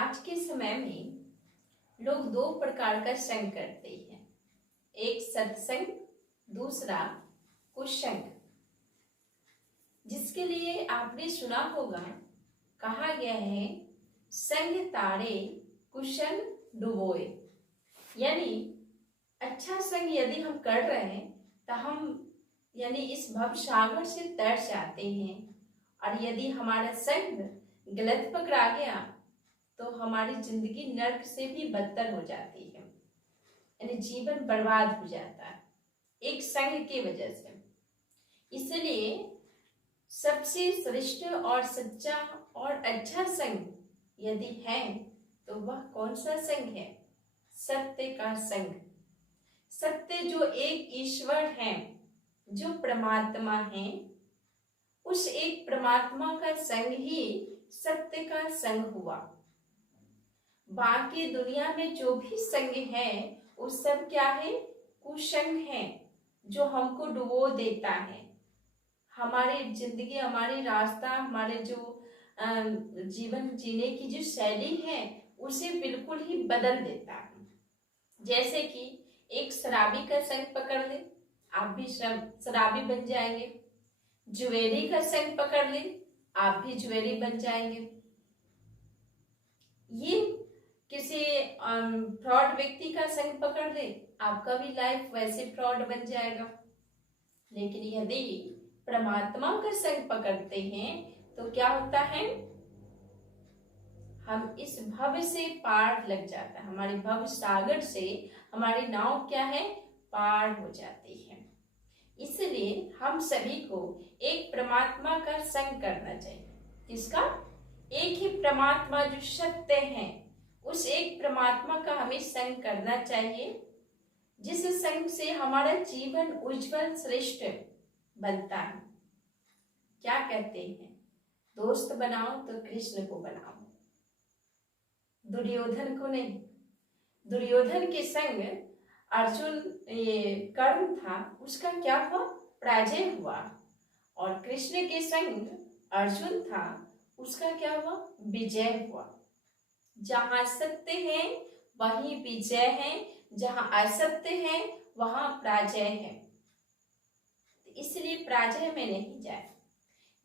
आज के समय में लोग दो प्रकार का संग करते हैं। एक सत्संग, दूसरा कुसंग, जिसके लिए आपने सुना होगा, कहा गया है संग तारे कुसंग डुबोए। यानी अच्छा संग यदि हम कर रहे हैं तो हम इस भव सागर से तर जाते हैं, और यदि हमारा संग गलत पकड़ा गया तो हमारी जिंदगी नर्क से भी बदतर हो जाती है, यानी जीवन बर्बाद हो जाता है एक संग की वजह से। इसलिए सबसे श्रेष्ठ और सच्चा और अच्छा संग यदि है तो वह कौन सा संग है? सत्य का संग। सत्य जो एक ईश्वर है, जो परमात्मा है, उस एक परमात्मा का संग ही सत्य का संग हुआ। बाकी दुनिया में जो भी संग है वो सब क्या है? कुसंग है, जो हमको डुबो देता है। हमारी जिंदगी, हमारी रास्ता, हमारे जो जीवन जीने की जो शैली है उसे बिल्कुल ही बदल देता है। जैसे कि एक शराबी का संग पकड़ ले, आप भी शराबी बन जाएंगे। जुएरी का संग पकड़ ले, आप भी जुएरी बन जाएंगे। ये किसी फ्रॉड व्यक्ति का संग पकड़ ले, आपका भी लाइफ वैसे फ्रॉड बन जाएगा। लेकिन यदि परमात्मा का संग पकड़ते हैं तो क्या होता है? हम इस भव से पार लग जाता है, हमारे भव सागर से हमारी नाव क्या है? पार हो जाती है। इसलिए हम सभी को एक परमात्मा का संग करना चाहिए। किसका? एक ही परमात्मा जो सत्य है, उस एक परमात्मा का हमें संग करना चाहिए, जिस संग से हमारा जीवन उज्जवल श्रेष्ठ बनता है। क्या कहते हैं? दोस्त बनाओ तो कृष्ण को बनाओ, दुर्योधन को नहीं। दुर्योधन के संग अर्जुन कर्ण था, उसका क्या हुआ? पराजय हुआ। और कृष्ण के संग अर्जुन था, उसका क्या हुआ? विजय हुआ। जहां सत्य है वहीं विजय है, जहां असत्य है वहां पराजय है। इसलिए पराजय में नहीं जाए।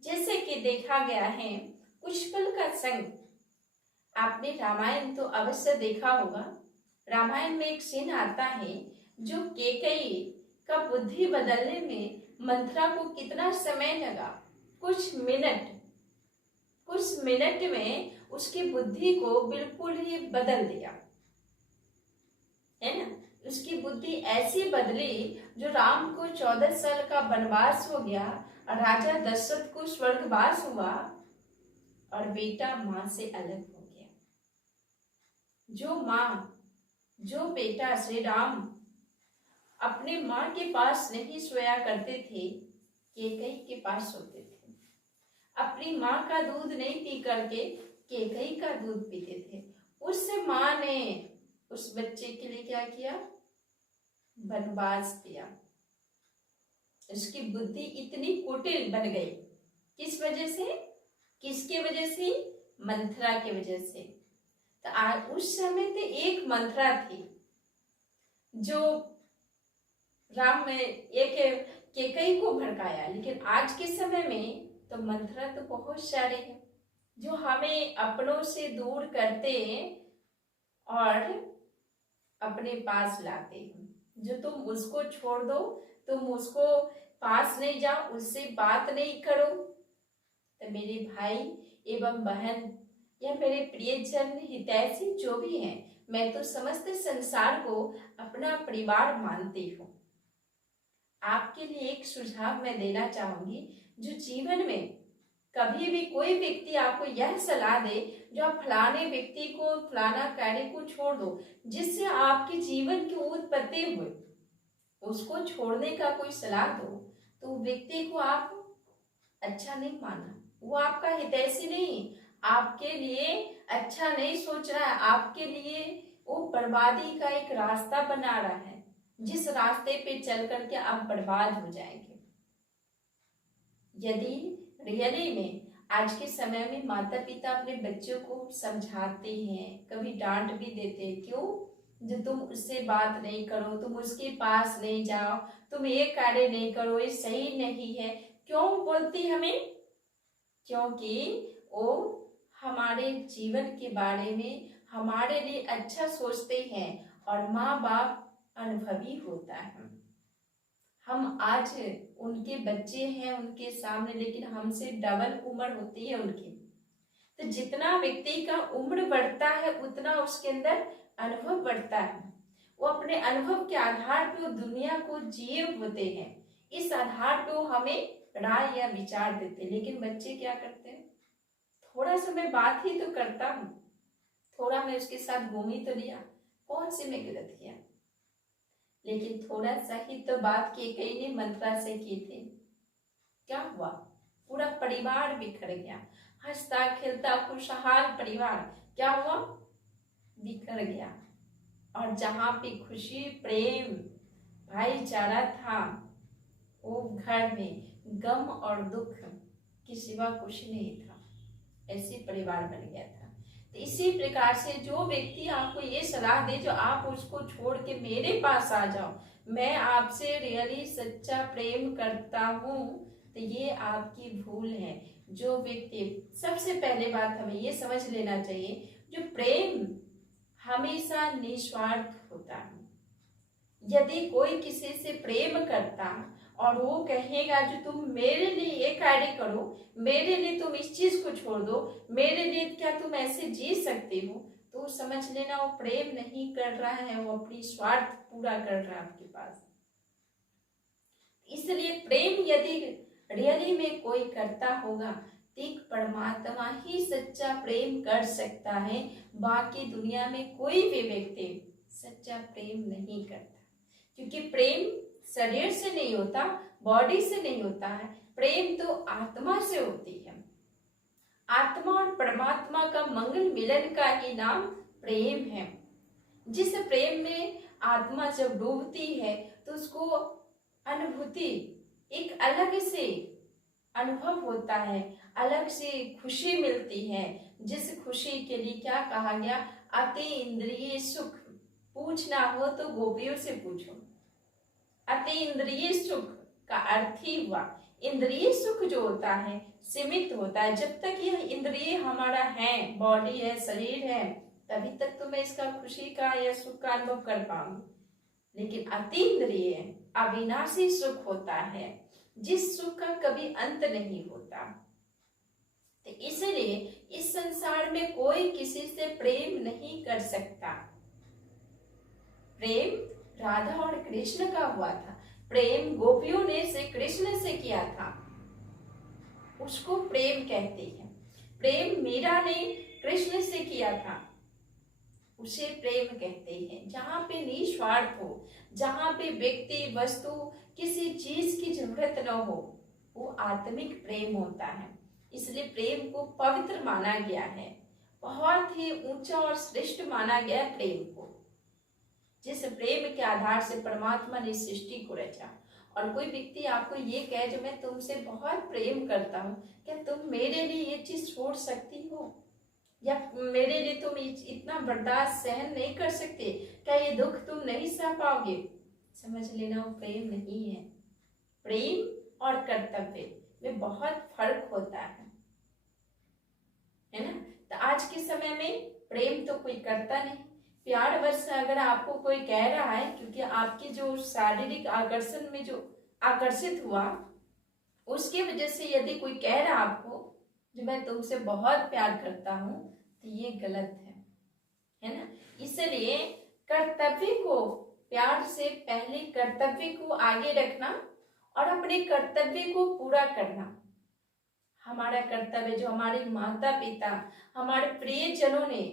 जैसे कि देखा गया है पुष्पल का संग, आपने रामायण तो अवश्य देखा होगा। रामायण में एक सीन आता है जो कैकेयी का बुद्धि बदलने में मंथरा को कितना समय लगा? कुछ मिनट में उसकी बुद्धि को बिल्कुल ही बदल दिया, है ना। उसकी बुद्धि ऐसी बदली जो राम को 14 साल का वनवास हो गया और राजा दशरथ को स्वर्गवास हुआ और बेटा मां से अलग हो गया। जो बेटा श्री राम अपने मां के पास नहीं सोया करते थे, कैकेयी के पास सोते थे। अपनी मां का दूध नहीं पी करके कैकेयी का दूध पीते थे। उस मां ने उस बच्चे के लिए क्या किया? वनवास दिया। उसकी बुद्धि इतनी कुटिल बन गई। किस वजह से? किसके वजह से? मंथरा की वजह से। तो आज उस समय तो एक मंथरा थी जो राम में एक कैकेयी को भड़काया, लेकिन आज के समय में तो मंथरा तो बहुत सारे हैं जो हमें अपनों से दूर करते और अपने पास लाते हैं। जो तुम उसको छोड़ दो, तुम उसको पास नहीं जाओ, उससे बात नहीं करो। तो मेरे भाई एवं बहन या मेरे प्रियजन हितैषी जो भी हैं, मैं तो समस्त संसार को अपना परिवार मानती हूँ। आपके लिए एक सुझाव मैं देना चाहूंगी, जो जीवन में कभी भी कोई व्यक्ति आपको यह सलाह दे जो आप फलाने व्यक्ति को, फलाना कार्य को छोड़ दो जिससे आपके जीवन की उत्पत्ति हुई, उसको छोड़ने का कोई सलाह दो, तो व्यक्ति को आप अच्छा नहीं मानना। वो आपका हितैषी नहीं, आपके लिए अच्छा नहीं सोच रहा है, आपके लिए वो बर्बादी का एक रास्ता बना रहा है, जिस रास्ते पे चल करके आप बर्बाद हो जाएंगे। यदि रियली में आज के समय में माता पिता अपने बच्चों को समझाते हैं, कभी डांट भी देते हैं। क्यों? जो तुम उससे बात नहीं करो, तुम उसके पास नहीं जाओ, तुम ये कार्य नहीं करो, ये सही नहीं है। क्यों बोलती हमें? क्योंकि वो हमारे जीवन के बारे में हमारे लिए अच्छा सोचते हैं और माँ बाप अनुभवी होता है। हम आज उनके बच्चे हैं उनके सामने, लेकिन हमसे डबल उम्र होती है उनकी। तो जितना व्यक्ति का उम्र बढ़ता है उतना उसके अंदर अनुभव बढ़ता है। वो अपने अनुभव के आधार पर दुनिया को जिए होते हैं। इस आधार पर वो हमें राय या विचार देते हैं। लेकिन बच्चे क्या करते हैं? थोड़ा सा मैं बात ही तो करता हूँ, थोड़ा मैं उसके साथ घूम ही तो लिया, कौन सी मैं गलत किया? लेकिन थोड़ा सा ही तो बात की, कई ने मंत्रा से की थी, क्या हुआ? पूरा परिवार बिखर गया। हंसता खेलता खुशहाल परिवार क्या हुआ? बिखर गया। और जहां पे खुशी प्रेम भाईचारा था, वो घर में गम और दुख के सिवा कुछ नहीं था। ऐसे परिवार बन गया था। तो इसी प्रकार से जो व्यक्ति आपको ये सलाह दे, जो आप उसको छोड़ के मेरे पास आ जाओ, मैं आपसे रियली सच्चा प्रेम करता हूँ, तो ये आपकी भूल है। जो व्यक्ति, सबसे पहले बात हमें ये समझ लेना चाहिए, जो प्रेम हमेशा निस्वार्थ होता है। यदि कोई किसी से प्रेम करता और वो कहेगा जो तुम मेरे लिए ये कार्य करो, मेरे लिए तुम इस चीज को छोड़ दो, मेरे लिए क्या तुम ऐसे जी सकते हो, तो समझ लेना वो प्रेम नहीं कर रहा है, वो अपनी स्वार्थ पूरा कर रहा है आपके पास। इसलिए प्रेम यदि रियली में कोई करता होगा, एक परमात्मा ही सच्चा प्रेम कर सकता है। बाकी दुनिया में कोई भी व्यक्ति सच्चा प्रेम नहीं करता। क्योंकि प्रेम शरीर से नहीं होता, बॉडी से नहीं होता है। प्रेम तो आत्मा से होती है। आत्मा और परमात्मा का मंगल मिलन का ही नाम प्रेम है। जिस प्रेम में आत्मा जब डूबती है तो उसको अनुभूति एक अलग से अनुभव होता है, अलग से खुशी मिलती है। जिस खुशी के लिए क्या कहा गया? अति इंद्रिय सुख। पूछना हो तो गोपियों से पूछो। अति इंद्रिय सुख का अर्थ ही हुआ, इंद्रिय सुख जो होता है सीमित होता है। जब तक यह इंद्रिय हमारा है, बॉडी है, शरीर है, तभी तक तो मैं इसका खुशी का या सुख का अनुभव कर पाऊंगी। लेकिन अति इंद्रिय अविनाशी सुख होता है, जिस सुख का कभी अंत नहीं होता। तो इसलिए इस संसार में कोई किसी से प्रेम नहीं कर सकता। प्रेम राधा और कृष्ण का हुआ था, प्रेम गोपियों ने श्री कृष्ण से किया था, उसको प्रेम कहते हैं। प्रेम मीरा ने कृष्ण से किया था, उसे प्रेम कहते हैं। जहां पे निस्वार्थ हो, जहां पे व्यक्ति वस्तु किसी चीज की जरूरत न हो, वो आत्मिक प्रेम होता है। इसलिए प्रेम को पवित्र माना गया है, बहुत ही ऊंचा और श्रेष्ठ माना गया है प्रेम को। जिस प्रेम के आधार से परमात्मा ने सृष्टि को रचा। और कोई व्यक्ति आपको ये कहे जो मैं तुमसे बहुत प्रेम करता हूँ, क्या तुम मेरे लिए ये चीज छोड़ सकती हो? या मेरे लिए तुम इतना बर्दाश्त सहन नहीं कर सकते? क्या ये दुख तुम नहीं सह पाओगे? समझ लेना वो प्रेम नहीं है। प्रेम और कर्तव्य में बहुत फर्क होता है ना? तो आज के समय में प्रेम तो कोई करता नहीं। प्यार वर्ष अगर आपको कोई कह रहा है, क्योंकि आपके जो शारीरिक आकर्षण में जो आकर्षित हुआ, उसकी वजह से यदि कोई कह रहा आपको जो मैं तुमसे बहुत प्यार करता हूं, तो ये गलत है ना? इसलिए कर्तव्य को, प्यार से पहले कर्तव्य को आगे रखना और अपने कर्तव्य को पूरा करना। हमारा कर्तव्य जो हमारे माता पिता, हमारे प्रियजनों ने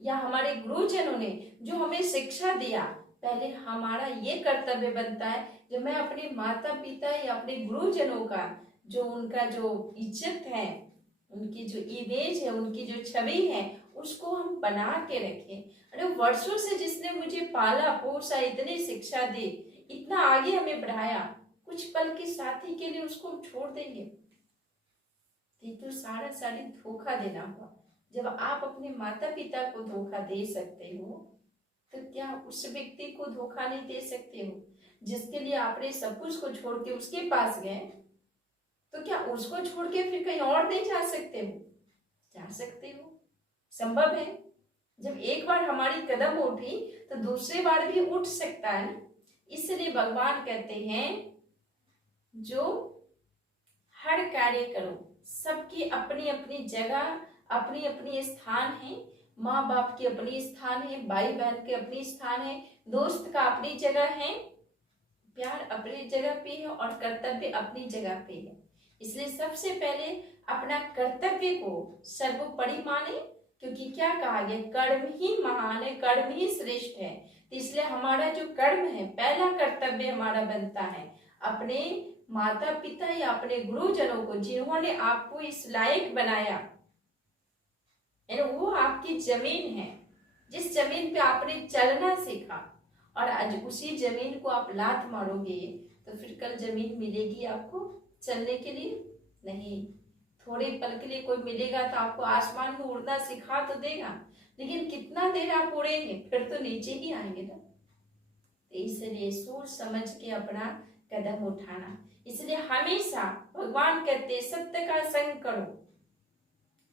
या हमारे गुरुजनों ने जो हमें शिक्षा दिया, पहले हमारा ये कर्तव्य बनता है जो मैं अपने माता पिता या अपने गुरुजनों का जो उनका जो इज्जत है, उनकी जो इमेज है, उनकी जो छवि है, उसको हम बना के रखें। अरे वर्षों से जिसने मुझे पाला पोसा, इतनी शिक्षा दी, इतना आगे हमें बढ़ाया, कुछ पल के साथी के लिए उसको हम छोड़ देंगे? ये तो सारा सारी धोखा देना हुआ। जब आप अपने माता पिता को धोखा दे सकते हो तो क्या उस व्यक्ति को धोखा नहीं दे सकते हो जिसके लिए आपने सब कुछ को छोड़ के उसके पास गए? तो क्या उसको छोड़ के फिर कहीं और नहीं जा सकते हो? जा सकते हो, संभव है। जब एक बार हमारी कदम उठी तो दूसरी बार भी उठ सकता है ना। इसलिए भगवान कहते हैं जो हर कार्य करो, सबकी अपनी अपनी जगह, अपनी अपनी स्थान है। माँ बाप की अपनी स्थान है, भाई बहन के अपनी स्थान है, दोस्त का अपनी जगह है, प्यार अपनी जगह पे है और कर्तव्य अपनी जगह पे है। इसलिए सबसे पहले अपना कर्तव्य को सर्वोपरि माने, क्योंकि क्या कहा गया, कर्म ही महान है, कर्म ही श्रेष्ठ है। तो इसलिए हमारा जो कर्म है, पहला कर्तव्य हमारा बनता है अपने माता पिता या अपने गुरुजनों को, जिन्होंने आपको इस लायक बनाया, वो आपकी जमीन है, जिस जमीन पे आपने चलना सीखा, और आज उसी जमीन को आप लात मारोगे तो फिर कल जमीन मिलेगी आपको चलने के लिए? नहीं। थोड़े पल के लिए कोई मिलेगा तो आपको आसमान में उड़ना सिखा तो देगा, लेकिन कितना देर आप उड़ेंगे, फिर तो नीचे ही आएंगे ना। तो इसलिए सोच समझ के अपना कदम उठाना। इसलिए हमेशा भगवान कहते सत्य का संग करो।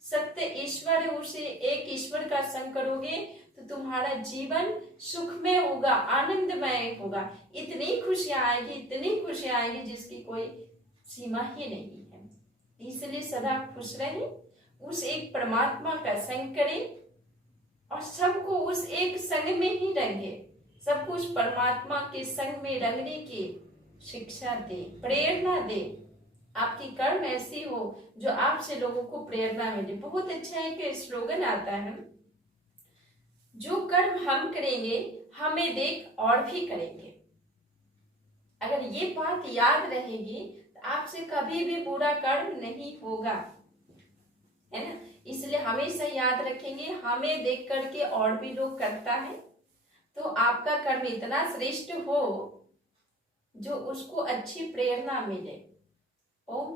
सत्य ईश्वर है, उसे एक ईश्वर का संग करोगे तो तुम्हारा जीवन सुखमय होगा, आनंदमय होगा। इतनी खुशियां आएगी, इतनी खुशियां आएगी जिसकी कोई सीमा ही नहीं है। इसलिए सदा खुश रहे, उस एक परमात्मा का संग करें और सबको उस एक संग में ही रंगे, सबको उस परमात्मा के संग में रंगने की शिक्षा दे, प्रेरणा दे। आपकी कर्म ऐसी हो जो आपसे लोगों को प्रेरणा मिले। बहुत अच्छा है कि स्लोगन आता है, जो कर्म हम करेंगे हमें देख और भी करेंगे। अगर ये बात याद रहेगी तो आपसे कभी भी बुरा कर्म नहीं होगा, है ना। इसलिए हमेशा याद रखेंगे, हमें देख करके और भी लोग करता है तो आपका कर्म इतना श्रेष्ठ हो जो उसको अच्छी प्रेरणा मिले। ओम